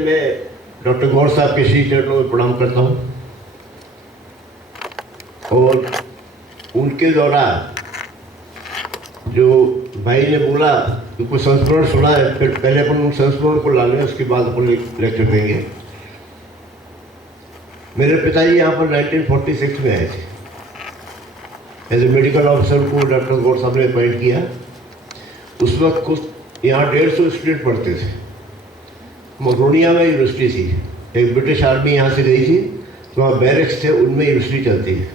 मैं डॉक्टर गौर साहब के श्री चरणों में प्रणाम करता हूँ और उनके द्वारा जो भाई ने बोला कि कुछ संस्मरण सुना है, फिर पहले अपन उन संस्मरण को ला लें, उसके बाद अपन लेक्चर देंगे। मेरे पिताजी यहाँ पर 1946 में आए थे। एज ए मेडिकल ऑफिसर को डॉक्टर गौर साहब ने अपॉइंट किया। उस वक्त कुछ यहाँ 150 स्टूडेंट पढ़ते थे। मकरोनिया में यूनिवर्सिटी थी, एक ब्रिटिश आर्मी यहाँ से गई थी, तो वहाँ बैरक्स थे, उनमें यूनिवर्सिटी चलती है।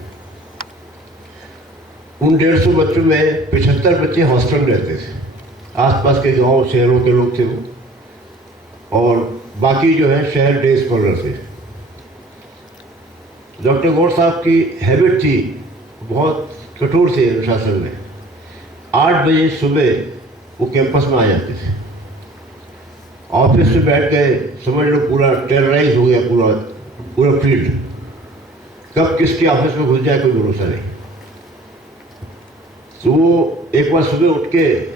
उन 150 बच्चों में 75 बच्चे हॉस्टल में रहते थे। आसपास के गांव शहरों के लोग थे वो, और बाकी जो है शहर डे स्कॉलर थे। डॉक्टर गौर साहब की हैबिट थी, बहुत कठोर थे अनुशासन में। 8 बजे सुबह वो कैंपस में आ जाते थे। ऑफिस में बैठ गए, समझ लो पूरा टेरराइज हो गया पूरा फील्ड। कब किसके ऑफिस में घुस जाए कोई भरोसा नहीं। तो वो एक बार सुबह उठ के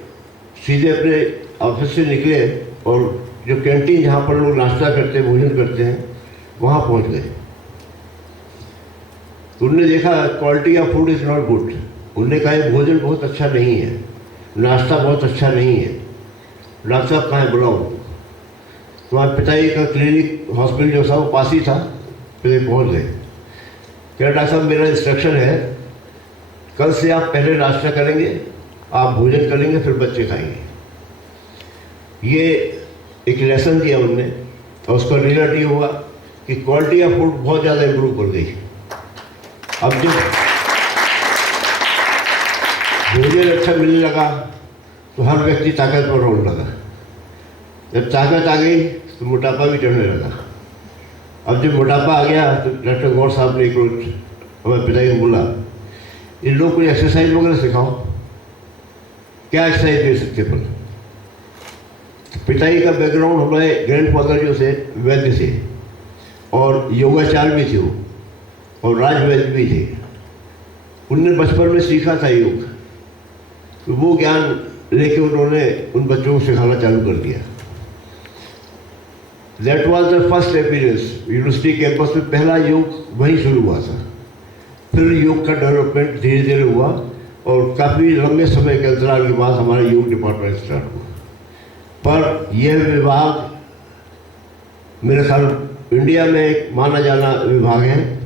सीधे अपने ऑफिस से निकले और जो कैंटीन जहाँ पर लोग नाश्ता करते हैं, भोजन करते हैं, वहाँ पहुँच गए। तो उन्होंने देखा quality of food is not good. उन्होंने कहा ये भोजन बहुत अच्छा नहीं है, नाश्ता बहुत अच्छा नहीं है, डॉक्टर साहब कहाँ बुलाओ। तो हमारे पिताजी का क्लिनिक हॉस्पिटल जो था वो पास ही था, फिर पहुँच गए। क्या डॉक्टर साहब मेरा इंस्ट्रक्शन है, कल से आप पहले नाश्ता करेंगे, आप भोजन करेंगे, फिर बच्चे खाएंगे। ये एक लेसन दिया उनने, और उसका रिजल्ट ये हुआ कि क्वालिटी ऑफ फूड बहुत ज़्यादा इम्प्रूव कर गई। अब जब भोजन अच्छा मिलने लगा तो हर व्यक्ति ताकतवर होने लगा। जब ताकत आ गई तो मोटापा भी चढ़ने लगा। अब जब मोटापा आ गया तो डॉक्टर गौर साहब ने एक रोज हमारे पिताजी को बोला, इन लोग को एक्सरसाइज वगैरह सिखाओ, क्या एक्सरसाइज दे सकते अपन। पिताजी का बैकग्राउंड, हमारे ग्रैंडफादर जो थे वैद्य थे और योगाचार्य भी थे वो, और राजवैद्य भी थे। उनने बचपन में सीखा था योग, तो वो ज्ञान लेके उन्होंने उन बच्चों को सिखाना चालू कर दिया। That was the first appearance. University campus में पहला योग वहीं शुरू हुआ था। फिर योग का डेवलपमेंट धीरे धीरे हुआ और काफ़ी लंबे समय के अंतराल के बाद हमारा योग डिपार्टमेंट स्टार्ट हुआ। पर यह विभाग मेरे ख्याल इंडिया में एक माना जाना विभाग है।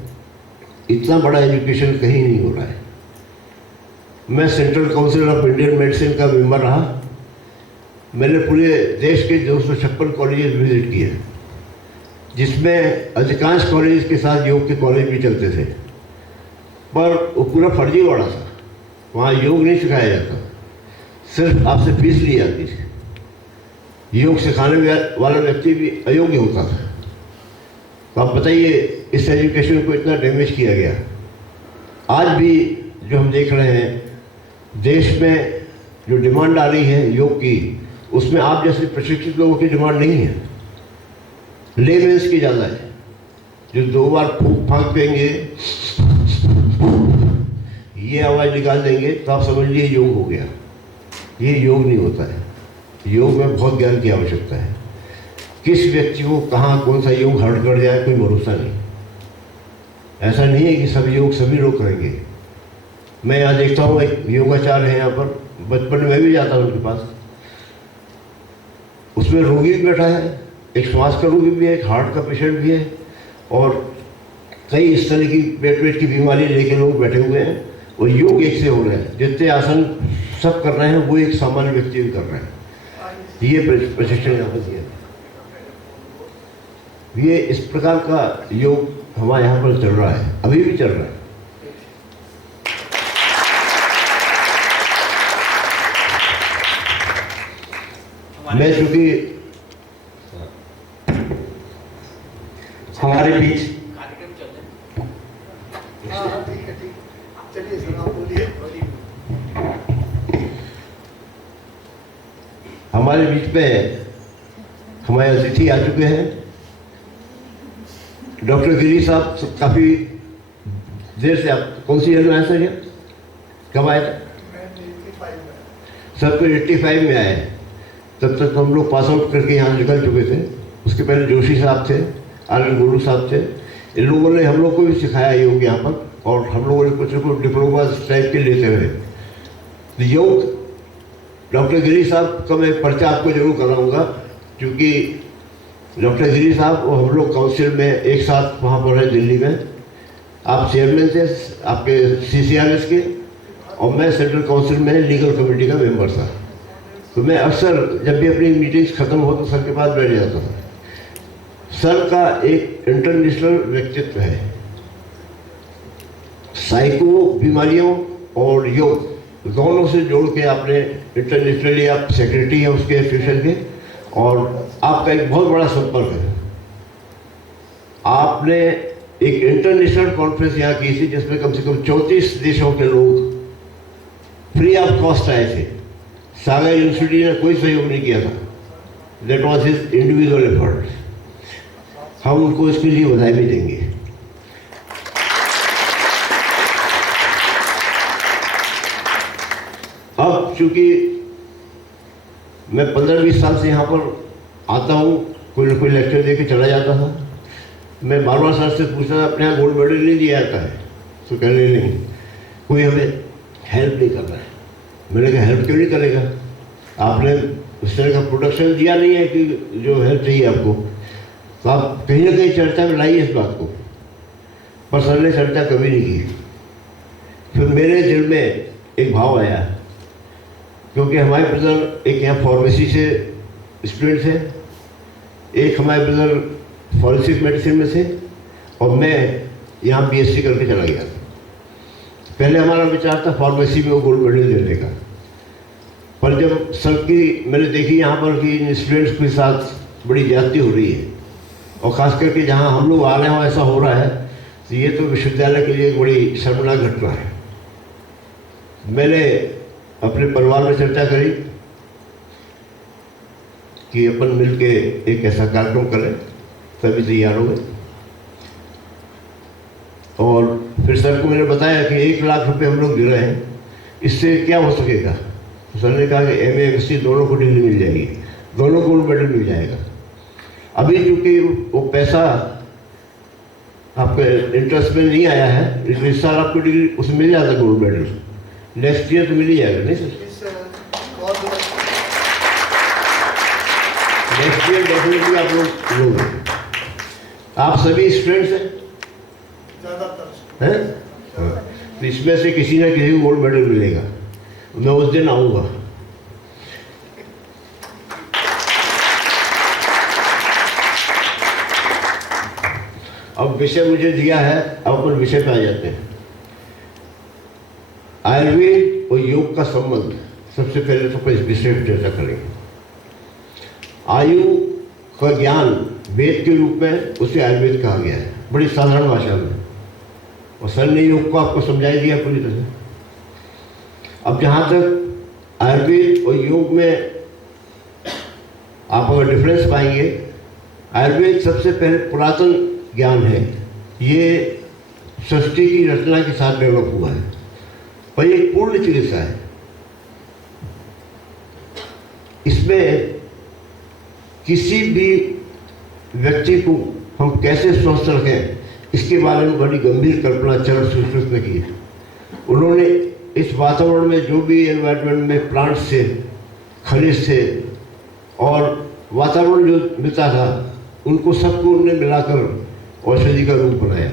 इतना बड़ा एजुकेशन कहीं नहीं हो रहा है। मैं central council of Indian medicine का मेंबर रहा। मैंने पूरे देश के 256 कॉलेजेस विजिट किए, जिसमें अधिकांश कॉलेज के साथ योग के कॉलेज भी चलते थे, पर वो पूरा फर्जीवाड़ा था। वहाँ योग नहीं सिखाया जाता, सिर्फ आपसे फीस ली जाती थी। योग सिखाने वाला व्यक्ति भी अयोग्य होता था। तो आप बताइए, इस एजुकेशन को इतना डैमेज किया गया। आज भी जो हम देख रहे हैं, देश में जो डिमांड आ रही है योग की, उसमें आप जैसे प्रशिक्षित लोगों की डिमांड नहीं है, लेमेंस की ज़्यादा है। जो 2 बार फूंक फांक देंगे, ये आवाज़ निकाल देंगे, तो आप समझ लीजिए योग हो गया। ये योग नहीं होता है। योग में बहुत ज्ञान की आवश्यकता है। किस व्यक्ति को कहाँ कौन सा योग हर्ट कर जाए, कोई भरोसा नहीं। ऐसा नहीं है कि सब योग सभी लोग करेंगे। मैं यहाँ देखता हूँ, एक योगाचार्य है यहाँ पर, बचपन में भी जाता हूँ उनके पास। उसमें रोगी भी बैठा है, एक श्वास का रोगी भी है, एक हार्ट का पेशेंट भी है, और कई इस तरह की पेट की बीमारी लेके लोग बैठे हुए हैं, और योग एक से हो रहे हैं। जितने आसन सब कर रहे हैं, वो एक सामान्य व्यक्ति भी कर रहे हैं। ये प्रशिक्षण यहाँ पर दिया। ये इस प्रकार का योग हमारे यहाँ पर चल रहा है, अभी भी चल रहा है। मैं चूंकि हमारे बीच हमारे बीच में हमारे अतिथि आ चुके हैं। डॉक्टर गिरी साहब काफ़ी देर से, आप कौन सी ईयर में आए सर? ये कब आए थे? सर तो 85 में आए। तब तक हम लोग पास आउट करके यहाँ निकल चुके थे। उसके पहले जोशी साहब थे, आनंद गुरु साहब थे। इन लोगों ने हम लोग को भी सिखाया योग यहाँ पर, और हम लोगों ने कुछ डिप्लोमा टाइप के लेते हुए योग। डॉक्टर गिरी साहब का मैं पर्चा आपको जरूर कराऊंगा, क्योंकि डॉक्टर गिरी साहब और हम लोग काउंसिल में एक साथ वहाँ पर है दिल्ली में। आप चेयरमैन थे आपके CCRS के, और मैं सेंट्रल काउंसिल में लीगल कमेटी का मेंबर था। तो मैं अक्सर जब भी अपनी मीटिंग्स खत्म हो तो सर के पास बैठ जाता था। सर का एक इंटरनेशनल व्यक्तित्व है। साइको बीमारियों और योग दोनों से जोड़ के आपने इंटरनेशनली, आप सेक्रेटरी हैं उसके एसोसिएशन के, और आपका एक बहुत बड़ा संपर्क है। आपने एक इंटरनेशनल कॉन्फ्रेंस यहाँ की थी जिसमें कम से कम 34 देशों के लोग फ्री ऑफ कॉस्ट आए थे। सागर यूनिवर्सिटी ने कोई सहयोग नहीं किया था। That was his individual effort. हम उनको इसके लिए बधाई भी देंगे। अब चूंकि मैं 15-20 साल से यहाँ पर आता हूँ, कोई ना कोई लेक्चर दे के चला जाता था। मैं बार बार सर से पूछता था अपने यहाँ गोल्ड मेडल नहीं दिया जाता है, तो कहने नहीं, कोई हमें हेल्प नहीं कर रहा है। मैंने कहा हेल्प क्यों नहीं करेगा, आपने उस तरह का प्रोडक्शन दिया नहीं है कि जो हेल्प चाहिए आपको, तो आप कहीं ना कहीं चर्चा में लाइए इस बात को। पर सर ने चर्चा कभी नहीं की। फिर मेरे दिल में एक भाव आया, क्योंकि हमारे ब्रदर एक यहाँ फार्मेसी से स्टूडेंट थे, एक हमारे ब्रदर फॉरेंसिक मेडिसिन में थे, और मैं यहाँ BSc करके चला गया। पहले हमारा विचार था फार्मेसी में वो गोल्ड मेडल देने का, पर जब सर की मैंने देखी यहाँ पर कि इन स्टूडेंट्स के साथ बड़ी ज्यादती हो रही है, और ख़ास करके जहाँ हम लोग आ रहे हैं ऐसा हो रहा है, तो ये तो विश्वविद्यालय के लिए एक बड़ी शर्मनाक घटना है। मैंने अपने परिवार में चर्चा करी कि अपन मिलके एक ऐसा कार्यक्रम करें, सभी तैयार हो गए। और फिर सर को मैंने बताया कि 1 लाख रुपए हम लोग दे रहे हैं, इससे क्या हो सकेगा। तो सर ने कहा कि MA MSc दोनों को डिग्री मिल जाएगी, दोनों को गोल्ड मेडल मिल जाएगा। अभी चूँकि वो पैसा आपके इंटरेस्ट में नहीं आया है, इसलिए इस साल आपको डिग्री उसमें मिल जाता गोल्ड मेडल, नेक्स्ट ईयर तो मिल ही जाएगा। नहीं सर, नेक्स्ट ईयर डेफिनेटली आप लोग आप सभी स्टूडेंट्स हैं हैं? तो इसमें से किसी ना किसी को गोल्ड मेडल मिलेगा। मैं उस दिन आऊँगा। अब विषय मुझे दिया है, अब अपन विषय पे आ जाते हैं। आयुर्वेद और योग का संबंध, सबसे पहले तो इस विषय पर चर्चा करेंगे। आयु का ज्ञान वेद के रूप में उसे आयुर्वेद कहा गया है, बड़ी साधारण भाषा में, और सर ने योग को आपको समझाई दिया पूरी तरह। अब जहाँ तक आयुर्वेद और योग में आप अगर डिफरेंस पाएंगे, आयुर्वेद सबसे पहले पुरातन ज्ञान है। ये सृष्टि की रचना के साथ डेवलप हुआ है, और ये पूर्ण चिकित्सा है। इसमें किसी भी व्यक्ति को हम कैसे स्वस्थ रखें, इसके बारे में बड़ी गंभीर कल्पना चरण सुश्रुत ने की है। उन्होंने इस वातावरण में जो भी एनवायरनमेंट में प्लांट्स थे, खनिज थे, और वातावरण जो मिलता था, उनको सबको उन्होंने मिलाकर औषधि का रूप बनाया।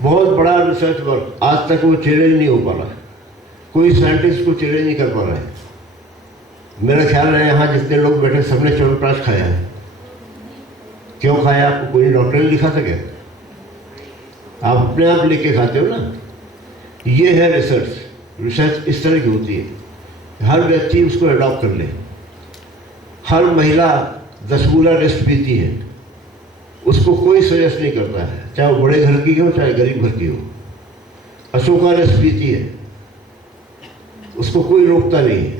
बहुत बड़ा रिसर्च वर्क, आज तक वो चैलेंज नहीं हो पा रहा है, कोई साइंटिस्ट को चैलेंज नहीं कर पा रहा है। मेरा ख्याल है यहाँ जितने लोग बैठे सबने च्यवनप्राश खाया है। क्यों खाया? आपको कोई डॉक्टर ने लिखा था क्या? आप अपने आप लेके खाते हो ना। ये है रिसर्च। रिसर्च इस तरह की होती है, हर व्यक्ति उसको अडॉप्ट कर ले। हर महिला 10 गुना रेस्ट पीती है, उसको कोई सजेस्ट नहीं करता है, चाहे वो बड़े घर की हो चाहे गरीब घर की हो। अशोका रेस्ट पीती है, उसको कोई रोकता नहीं है,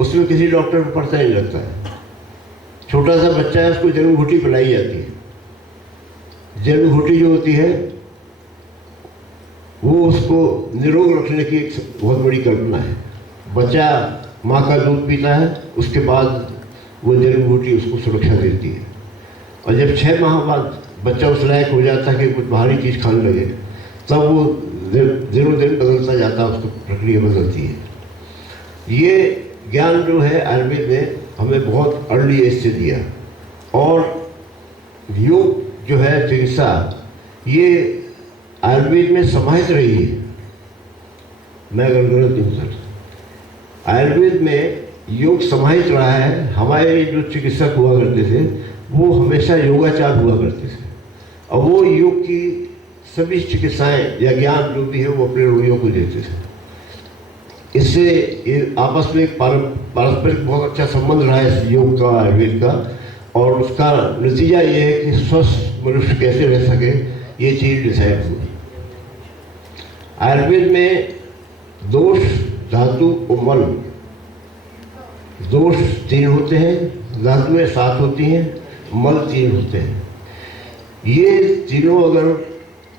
उसमें किसी डॉक्टर को पता नहीं लगता है। छोटा सा बच्चा है, उसको जड़ी बूटी पिलाई जाती है। जड़ी बूटी जो होती है वो उसको निरोग रखने की एक बहुत बड़ी कल्पना है। बच्चा माँ का दूध पीता है, उसके बाद वो जड़ी बूटी उसको सुरक्षा देती है। और जब 6 माह बाद बच्चा उस लायक हो जाता है कि कुछ बाहरी चीज़ खाने लगे, तब वो दिनों दिन बदलता जाता है, उसकी प्रक्रिया बदलती है। ये ज्ञान जो है आयुर्वेद ने हमें बहुत अर्ली एज से दिया। और योग जो है चिकित्सा, ये आयुर्वेद में समाहित रही है। मैं अगर गलत नहीं सर, आयुर्वेद में योग समाहित रहा है। हमारे जो चिकित्सक हुआ करते थे वो हमेशा योगाचार हुआ करते थे, और वो योग की सभी चिकित्साएं या ज्ञान जो भी है वो अपने रोगियों को देते थे। इससे ये आपस में एक पारस्परिक बहुत अच्छा संबंध रहा है योग का आयुर्वेद का, और उसका नतीजा ये है कि स्वस्थ मनुष्य कैसे रह सके, ये चीज़ डिसाइड हुई। आयुर्वेद में दोष, धातु और मल, दोष 3 होते हैं, धातुएं 7 होती हैं, मल 3 होते हैं। ये तीनों अगर,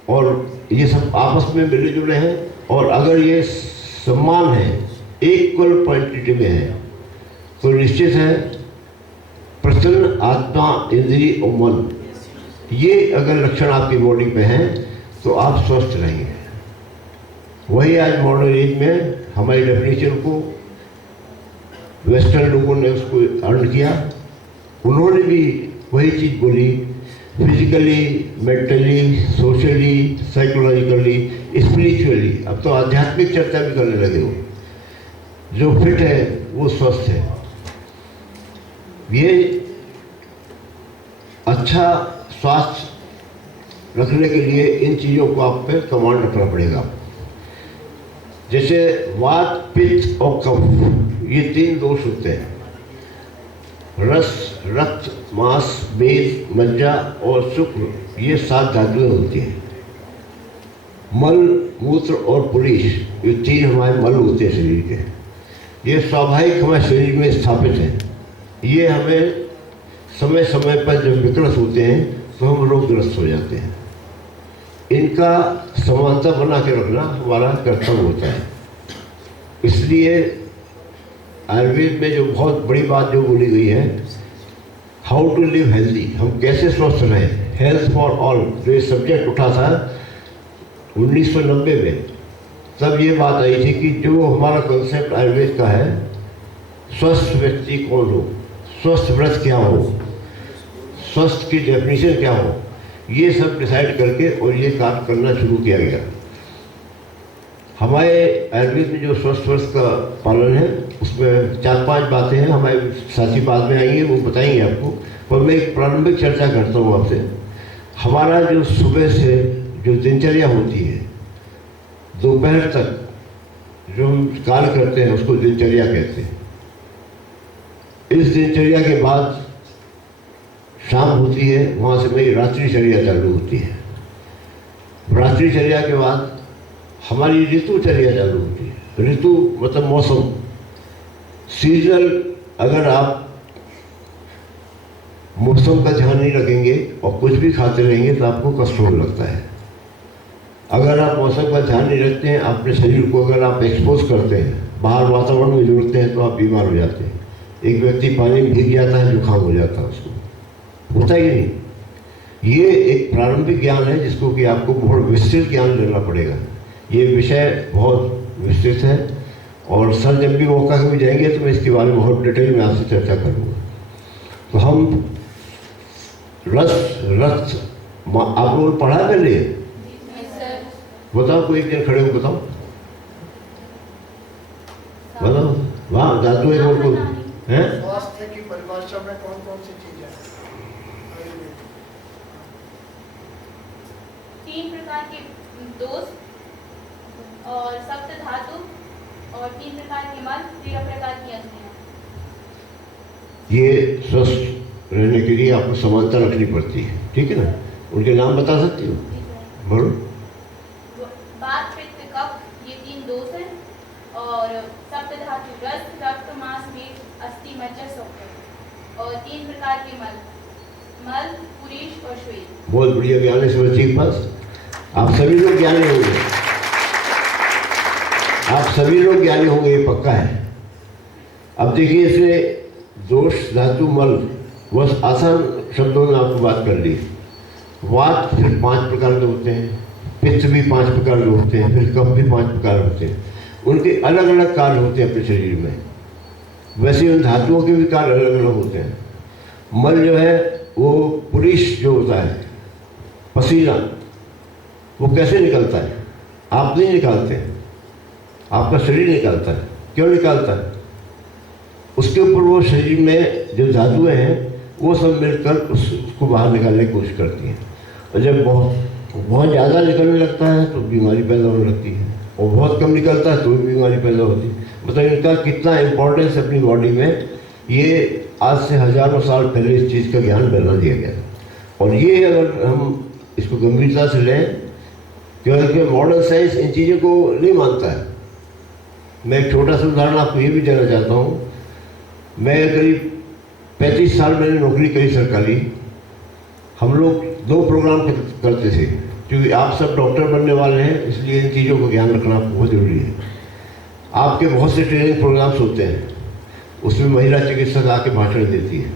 और ये सब आपस में मिले जुले हैं, और अगर ये समान है, इक्वल क्वांटिटी में है, तो निश्चित है प्रसन्न आत्मा, इंद्रिय और मन, ये अगर लक्षण आपकी बॉडी पे हैं तो आप स्वस्थ रहेंगे। वही आज मॉडर्न एज में हमारी डेफिनेशन को वेस्टर्न लोगों ने उसको अर्न किया। उन्होंने भी वही चीज़ बोली, physically, mentally, socially, psychologically, spiritually. अब तो आध्यात्मिक चर्चा भी करने लगे हो। जो फिट है वो स्वस्थ है। ये अच्छा स्वास्थ्य रखने के लिए इन चीज़ों को आप पे कमांड रखना पड़ेगा। जैसे वात, पित्त और कफ, ये 3 दोष होते हैं। रस, रक्त, मांस, मेद, मज्जा और शुक्र, ये 7 धातुएं होती हैं। मल, मूत्र और पुलिस, ये 3 हमारे मल होते हैं शरीर के। ये स्वाभाविक हमारे शरीर में स्थापित हैं। ये हमें समय समय पर जब विकृत होते हैं तो हम रोगग्रस्त हो जाते हैं। इनका समानता बना के रखना हमारा कर्तव्य होता है। इसलिए आयुर्वेद में जो बहुत बड़ी बात जो बोली गई है, हाउ टू लिव हेल्दी, हम कैसे स्वस्थ रहें, हेल्थ फॉर ऑल, जो ये सब्जेक्ट उठा था 1990 में, तब ये बात आई थी कि जो हमारा कॉन्सेप्ट आयुर्वेद का है, स्वस्थ व्यक्ति कौन हो, स्वस्थ व्रत क्या हो, स्वस्थ की डेफिनेशन क्या हो, ये सब डिसाइड करके और ये काम करना शुरू किया गया। हमारे आयुर्वेद में जो स्वस्थ व्रत का पालन है उसमें 4-5 बातें हैं। हमारे साथी बाद में आएंगे, वो बताएंगे आपको, पर मैं एक प्रारंभिक चर्चा करता हूँ आपसे। हमारा जो सुबह से जो दिनचर्या होती है, दोपहर तक जो हम कार्य करते हैं उसको दिनचर्या कहते हैं। इस दिनचर्या के बाद शाम होती है, वहाँ से मेरी रात्रिचर्या चालू होती है। रात्रिचर्या के बाद हमारी ऋतुचर्या चालू होती है। ऋतु मतलब मौसम, सीजनल। अगर आप मौसम का ध्यान नहीं रखेंगे और कुछ भी खाते रहेंगे तो आपको कष्ट होने लगता है। अगर आप मौसम का ध्यान नहीं रखते हैं, अपने शरीर को अगर आप एक्सपोज करते हैं, बाहर वातावरण में जुड़ते हैं, तो आप बीमार हो जाते हैं। एक व्यक्ति पानी में भीग जाता है, जुकाम हो जाता है, उसको होता ही नहीं। ये एक प्रारंभिक ज्ञान है जिसको कि आपको बहुत विस्तृत ज्ञान लेना पड़ेगा। ये विषय बहुत विस्तृत है, और सर जब भी मौका कभी जाएंगे तो मैं इसके बारे में बहुत डिटेल में आपसे चर्चा करूँगा। तो हम रस, रक्त, आप लोगों ने पढ़ा कर लिए? बताओ, कोई एक जन खड़े हो, बताओ बताओ। वहाँ धातु है कौन कौन है? स्वास्थ्य की परिभाषा में कौन कौन सी चीजें हैं? 3 प्रकार के दोष और सप्त धातु और 3 प्रकार के मल, 13 प्रकार की अग्नियां। ये स्वस्थ रहने के लिए आपको समानता रखनी पड़ती है, ठीक है ना? उनके नाम बता सकती हो? बोलो। वात, पित्त, कफ, ये 3 दोष हैं, और सप्त धातु रस, रक्त, मांस, मेद, अस्थि, मज्जा, शुक्र, और 3 प्रकार के मल, मल, पुरीश और श्वेत। बहुत बढ़िया ज्ञान है शिवजी के पास। आप सभी लोग ज्ञानी होंगे, आप सभी लोग ज्ञानी होंगे, ये पक्का है। अब देखिए, इसमें दोष, धातु, मल, बस आसान शब्दों में आपको बात कर ली। वात फिर 5 प्रकार के होते हैं, पित्त भी 5 प्रकार के होते हैं, फिर कफ भी 5 प्रकार होते हैं। उनके अलग अलग कार्य होते हैं अपने शरीर में। वैसे उन धातुओं के भी कार्य अलग अलग होते हैं। मल जो है वो पुरुष जो होता है, पसीना, वो कैसे निकलता है? आप नहीं निकालते, आपका शरीर निकालता है। क्यों निकालता है? उसके ऊपर वो शरीर में जो धातुएं हैं वो सब मिलकर उसको बाहर निकालने की कोशिश करती हैं। और जब बहुत ज़्यादा निकलने लगता है तो बीमारी पैदा होने लगती है, और बहुत कम निकलता है तो भी बीमारी पैदा होती है। मतलब इनका कितना इम्पोर्टेंस अपनी बॉडी में, ये आज से हज़ारों साल पहले इस चीज़ का ज्ञान बना दिया गया। और ये अगर हम इसको गंभीरता से लें, क्योंकि मॉडर्न साइंस इन चीज़ों को नहीं मानता है। मैं एक छोटा सा उदाहरण आपको ये भी देना चाहता हूँ। मैं करीब 35 साल मैंने नौकरी करी सरकारी। हम लोग 2 प्रोग्राम करते थे, क्योंकि आप सब डॉक्टर बनने वाले हैं, इसलिए इन चीज़ों का ज्ञान रखना बहुत ज़रूरी है। आपके बहुत से ट्रेनिंग प्रोग्राम्स होते हैं, उसमें महिला चिकित्सक आके भाषण देती है।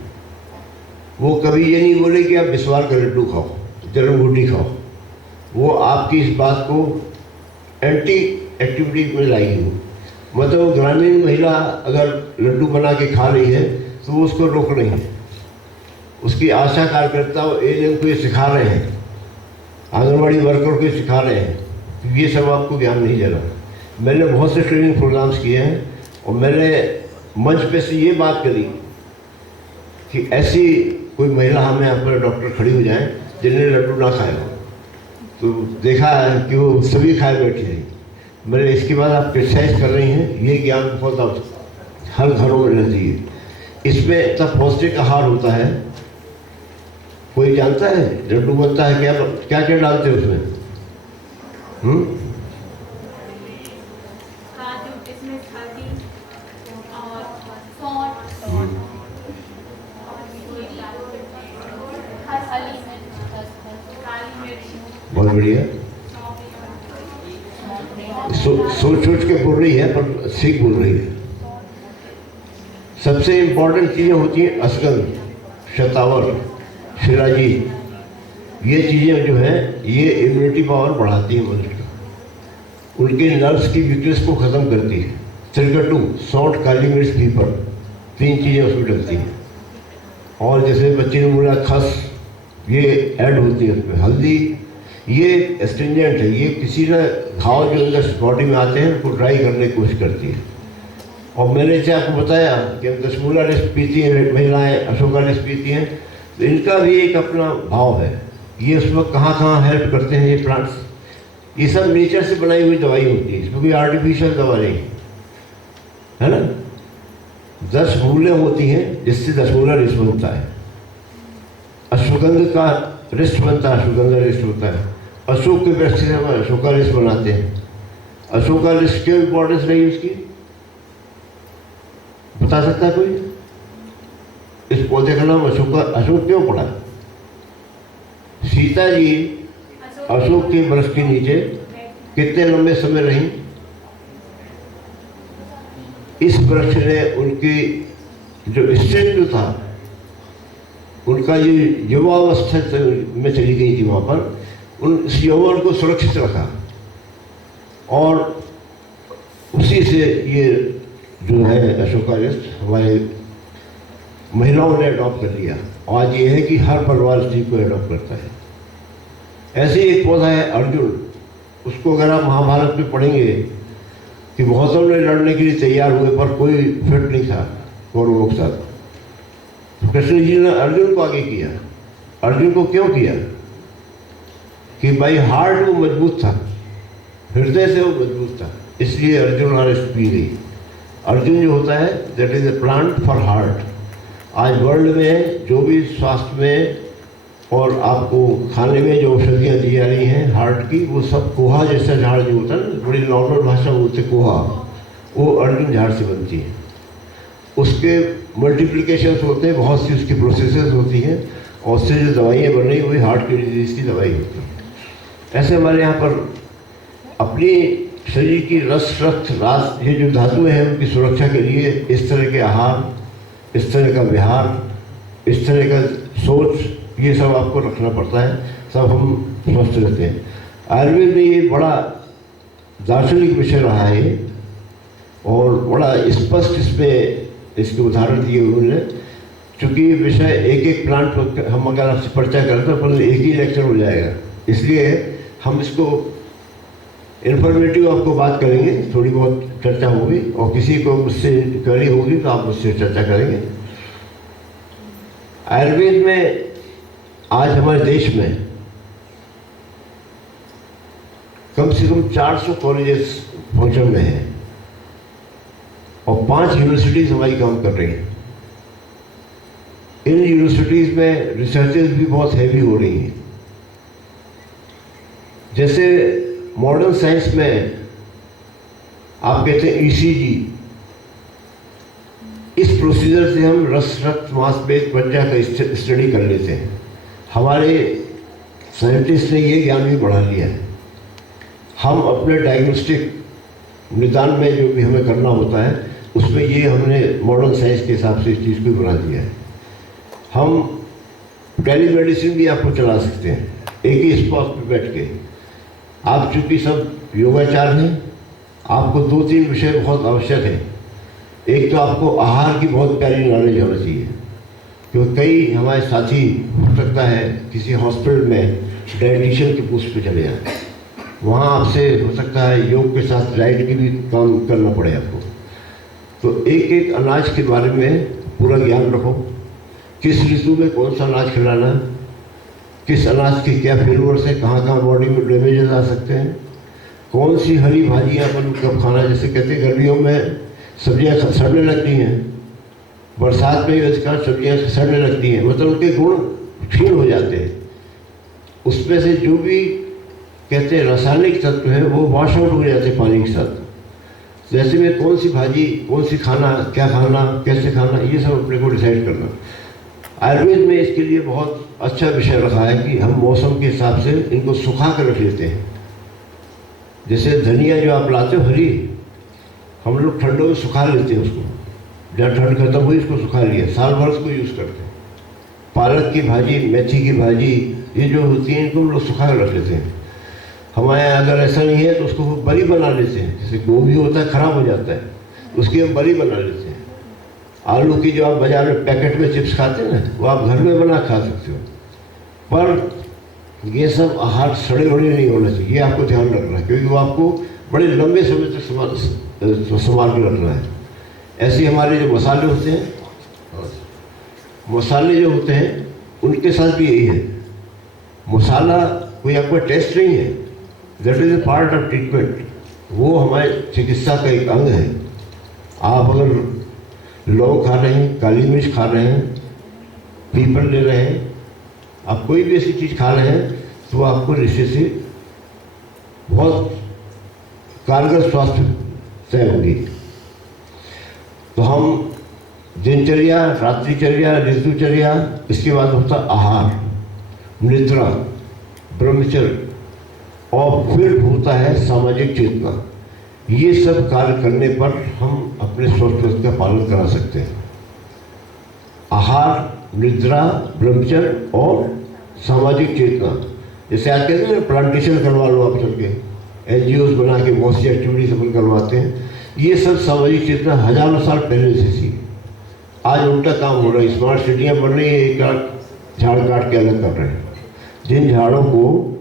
वो कभी ये नहीं बोले कि आप बिस्वार का लड्डू खाओ, जन्म बूटी खाओ। वो आपकी इस बात को एंटी एक्टिविटी में लाएगी। मतलब ग्रामीण महिला अगर लड्डू बना के खा रही है तो वो उसको रोक रही है। उसकी आशा कार्यकर्ता एजेंट को ये सिखा रहे हैं, आंगनबाड़ी वर्कर को सिखा रहे हैं। ये सब आपको ज्ञान नहीं दे रहा। मैंने बहुत से ट्रेनिंग प्रोग्राम्स किए हैं, और मैंने मंच पे से ये बात करी कि ऐसी कोई महिला हमें यहाँ पर डॉक्टर खड़ी हो जाए जिन्हें लड्डू ना खाया हो। तो देखा है कि वो सभी खाए बैठी रही। मैंने इसके बाद आप क्रिटिसाइज कर रही हैं, ये ज्ञान बहुत आप हर घरों में रहना चाहिए। इसमें इतना पौष्टिक आहार होता है। कोई जानता है लड्डू बनता है क्या क्या क्या डालते हैं उसमें? काजू, किशमिश, हल्दी और सौंठ, हरी मिर्च, काली मिर्च, बहुत बढ़िया। सोच सोच के बोल रही है पर सीख बोल रही है। सबसे इम्पोर्टेंट चीज़ें होती हैं असगंध, शतावर, शिराजी। ये चीज़ें जो हैं ये इम्यूनिटी पावर बढ़ाती है मनुष्य का, उनके नर्व्स की वीकनेस को ख़त्म करती है। त्रिकटू, सौंठ, काली मिर्च, पीपर, 3 चीज़ें उसमें डलती हैं। और जैसे बच्चे ने बोला खस, ये ऐड होती है उसमें। हल्दी, ये एस्ट्रिंजेंट है, ये किसी ना घाव जो अंदर बॉडी में आते हैं उनको ड्राई करने की कोशिश करती है। और मैंने जैसे आपको बताया कि हम दशमूला लिस्ट पीती हैं महिलाएं, अशोका लिस्ट पीती हैं, तो इनका भी एक अपना भाव है। ये उस वक्त कहाँ कहाँ हेल्प करते हैं ये प्लांट्स। ये सब नेचर से बनाई हुई दवाई होती है, इसमें कोई आर्टिफिशियल दवा नहीं है ना। 10 मूलें होती हैं जिससे दशमूला लिस्ट बनता है। अश्वगंध का रिस्ट बनता है, अश्वगंधा रिस्ट होता है। अशोक के वृक्ष से हम अशोका रिस्ट बनाते हैं। अशोका रिस्ट क्यों इम्पोर्टेंस रही उसकी, बता सकता है कोई? इस पौधे का नाम अशोक क्यों पड़ा? सीता जी अशोक के वृक्ष के नीचे कितने लंबे समय रही? इस वृक्ष ने उनकी जो स्ट्रेंथ जो था, उनका ये युवावस्था में चली गई थी वहाँ पर, उन इस यौवन को सुरक्षित रखा। और उसी से ये जो है अशोका रिस्ट हमारे महिलाओं ने अडॉप्ट कर लिया। और आज ये है कि हर परिवार इस चीज़ को अडॉप्ट करता है। ऐसे ही एक पौधा है अर्जुन, उसको अगर आप महाभारत में पढ़ेंगे कि बहुतों ने लड़ने के लिए तैयार हुए पर कोई फिट नहीं था कौरवों के साथ। कृष्ण जी ने अर्जुन को आगे किया। अर्जुन को क्यों किया? कि भाई हार्ट वो मजबूत था, हृदय से वो मजबूत था, इसलिए अर्जुन और पी गई। अर्जुन जो होता है that is a plant for heart. आज वर्ल्ड में जो भी स्वास्थ्य में और आपको खाने में जो औषधियाँ दी जा रही हैं हार्ट की, वो सब कोहा जैसा झाड़ जो होता है ना, बड़ी नॉर्मल भाषा बोलते कोहा, वो अर्जुन झाड़ से बनती है। उसके मल्टीप्लिकेशंस होते हैं, बहुत सी उसकी प्रोसेसेस होती हैं, और उससे जो दवाइयाँ बन रही हुई हार्ट की डिजीज़ की दवाई होती है। ऐसे हमारे यहाँ पर अपनी शरीर की रस, रक्त, रास, ये जो धातुएं हैं उनकी सुरक्षा के लिए इस तरह के आहार, इस तरह का विहार इस तरह का सोच, ये सब आपको रखना पड़ता है, सब हम स्वस्थ रहते हैं। आयुर्वेद में ये बड़ा दार्शनिक विषय रहा है और बड़ा स्पष्ट इसमें इसके उदाहरण दिए हुए हैं। चूँकि विषय एक एक प्लांट पर हम अगर आपसे पर्चा करें तो पर एक ही लेक्चर हो जाएगा, इसलिए हम इसको इन्फॉर्मेटिव आपको बात करेंगे, थोड़ी बहुत चर्चा होगी और किसी को मुझसे क्वेरी होगी तो आप मुझसे चर्चा करेंगे। आयुर्वेद में आज हमारे देश में कम से कम 400 कॉलेजेस फंक्शन में हैं और 5 यूनिवर्सिटीज़ हमारी काम कर रही हैं। इन यूनिवर्सिटीज़ में रिसर्चेस भी बहुत हैवी हो रही हैं। जैसे मॉडर्न साइंस में आप कहते हैं ईसीजी, इस प्रोसीजर से हम रक्त मांसपेश मज्जा का स्टडी कर लेते हैं। हमारे साइंटिस्ट ने ये ज्ञान भी बढ़ा लिया है। हम अपने डायग्नोस्टिक निदान में जो भी हमें करना होता है उसमें ये हमने मॉडर्न साइंस के हिसाब से इस चीज़ को बना दिया है। हम टेली मेडिसिन भी आपको चला सकते हैं एक ही स्पॉट पर बैठ के। आप चूँकि सब योगाचार हैं, आपको 2-3 विषय बहुत आवश्यक है। एक तो आपको आहार की बहुत प्यारी नॉलेज होना चाहिए, क्योंकि कई हमारे साथी हो सकता है किसी हॉस्पिटल में डाइटिशियन के पोस्ट पे चले जाए, वहाँ आपसे हो सकता है योग के साथ डाइट की भी काम करना पड़े आपको। तो एक एक अनाज के बारे में पूरा ज्ञान रखो, किस ऋतु में कौन सा अनाज खिलाना, किस अनाज की क्या फेल्योर से कहाँ कहाँ बॉडी में डैमेजेस आ सकते हैं, कौन सी हरी भाजियाँ अपन कब खाना। जैसे कहते हैं गर्मियों में सब्जियाँ सड़ने लगती हैं, बरसात में इसका सब्जियाँ सड़ने लगती हैं, मतलब उनके गुण क्षीण हो जाते हैं। उसमें से जो भी कहते हैं रासायनिक तत्व है वो वॉश आउट हो जाते हैं पानी के साथ। जैसे में कौन सी भाजी, कौन सी खाना, क्या खाना, कैसे खाना, ये सब अपने को डिसाइड करना। आयुर्वेद में इसके लिए बहुत अच्छा विषय रखा है कि हम मौसम के हिसाब से इनको सुखा कर रख लेते हैं। जैसे धनिया जो आप लाते हो हरी, हम लोग ठंडों में सुखा लेते हैं उसको, जब ठंड खत्म हुई उसको सुखा लिया, साल भर उसको यूज़ करते हैं। पालक की भाजी, मेथी की भाजी, ये जो होती है इनको हम लोग सुखा कर रख लेते हैं। हमारे यहाँ अगर ऐसा नहीं है तो उसको बरी बना लेते हैं। जैसे गोभी होता है ख़राब हो जाता है, उसकी हम बरी बना लेते हैं। आलू की जो आप बाज़ार में पैकेट में चिप्स खाते हैं ना, वो आप घर में बना खा सकते हो। पर ये सब आहार सड़े बड़े नहीं होना चाहिए, ये आपको ध्यान रखना है, क्योंकि वो आपको बड़े लंबे समय तक संभाल के रखना है। ऐसे हमारे जो मसाले होते हैं, मसाले जो होते हैं उनके साथ भी यही है। मसाला कोई आपका टेस्ट नहीं है, that is a part of treatment. वो हमारे चिकित्सा का एक अंग है। आप अगर लौंग खा रहे हैं, काली मिर्च खा रहे हैं, पीपल ले रहे हैं, आप कोई भी ऐसी चीज़ खा रहे हैं तो आपको निश्चित से बहुत कारगर स्वास्थ्य तय होगी। तो हम दिनचर्या, रात्रिचर्या, ऋतुचर्या, इसके बाद होता आहार, निद्रा, ब्रह्मचर्य और फिर होता है सामाजिक चेतना। ये सब कार्य करने पर हम अपने स्वास्थ्य का पालन करा सकते हैं। आहार, निद्रा, ब्रह्मचर्य और सामाजिक चेतना। जैसे आज कहते हैं प्लांटेशन करवा लो, आप सबके NGOs बना के बहुत सी एक्टिविटीज अपन करवाते हैं। ये सब सामाजिक चेतना हजारों साल पहले से थी। आज उल्टा काम हो रहा है, स्मार्ट सिटियाँ बन रही हैं, एक झाड़ काट के अलग कर रहे हैं। जिन झाड़ों को,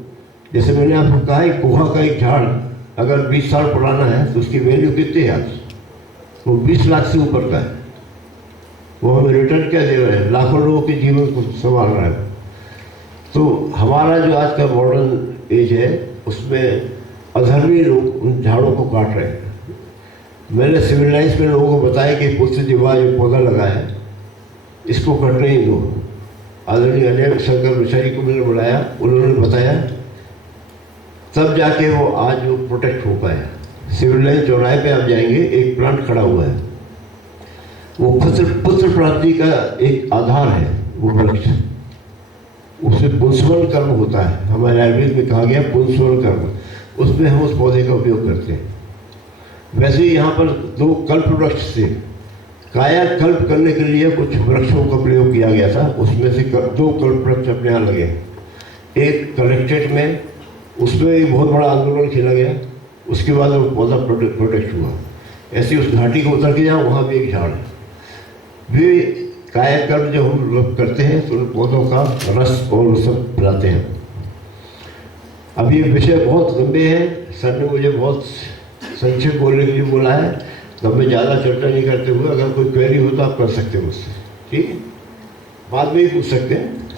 जैसे मैंने आपको कहा है, कोहा का एक झाड़ अगर 20 साल पुराना है तो उसकी वैल्यू कितनी है आज? वो 20 लाख से ऊपर का है। वो हमें रिटर्न क्या दे रहा है? लाखों लोगों के जीवन को संभाल रहा है। तो हमारा जो आज का मॉडर्न एज है उसमें अधर्मी लोग उन झाड़ों को काट रहे हैं। मैंने सिविल लाइन्स में लोगों को बताया कि पुष्ट दिवा जो पौधा लगा है इसको कटने ही दो। आदरणीय अजय शंकर मिश्रा को मैंने बुलाया, उन्होंने बताया, तब जाके वो आज वो प्रोटेक्ट हो पाया। सिविल लाइन चौराहे पे आप जाएंगे, एक प्लांट खड़ा हुआ है, वो पुत्र प्राप्ति का एक आधार है वो वृक्ष। उसमें पुंसवन कर्म होता है, हमारे आयुर्वेद में कहा गया पुंसवन कर्म, उसमें हम उस पौधे का उपयोग करते हैं। वैसे ही यहाँ पर 2 कल्प वृक्ष थे, कायाकल्प करने के लिए कुछ वृक्षों का प्रयोग किया गया था। उसमें से 2 कल्प वृक्ष अपने यहाँ लगे। एक कलेक्ट्रेट में, उसमें एक बहुत बड़ा आंदोलन खेला गया, उसके बाद वो पौधा प्रोटेक्ट हुआ। ऐसे उस घाटी को उतर के जाओ, वहाँ भी एक झाड़ है। वे कायाकल्प जब हम लोग करते हैं तो उन पौधों का रस और सब पिलाते हैं। अब ये विषय बहुत लंबे हैं, सर ने मुझे बहुत संक्षेप बोलने के लिए बोला है, तो मैं ज़्यादा चर्चा नहीं करते हुए, अगर कोई क्वेरी हो तो आप कर सकते हो मुझसे, ठीक है? बाद में ही पूछ सकते हैं।